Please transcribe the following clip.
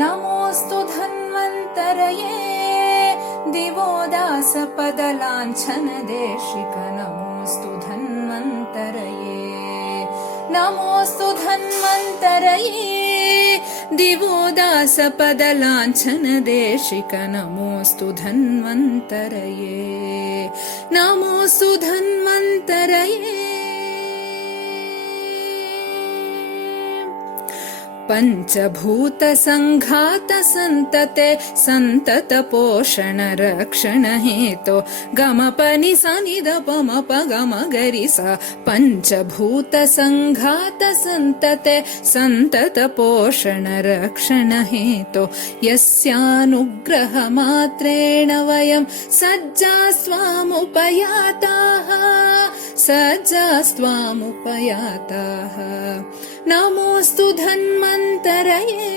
नमोऽस्तु धन्वन्तरये दिवोदासपदलाञ्छनदेशिक नमोऽस्तु धन्वन्तरये नमोऽस्तु धन्वन्तरये दिवोदासपदलाञ्छनदेशिक नमोऽस्तु धन्वन्तरये नमोऽस्तु धन्वन्तरये पञ्चभूतसङ्घात सन्तते सन्तत पोषण रक्षण हेतो गमपनि सनिदपमप गमगरि सा पञ्चभूतसङ्घात सन्तते सन्तत पोषण रक्षण हेतो यस्यानुग्रहमात्रेण वयं सज्जास्त्वामुपयाताः नमोऽस्तु धन्वन्तरये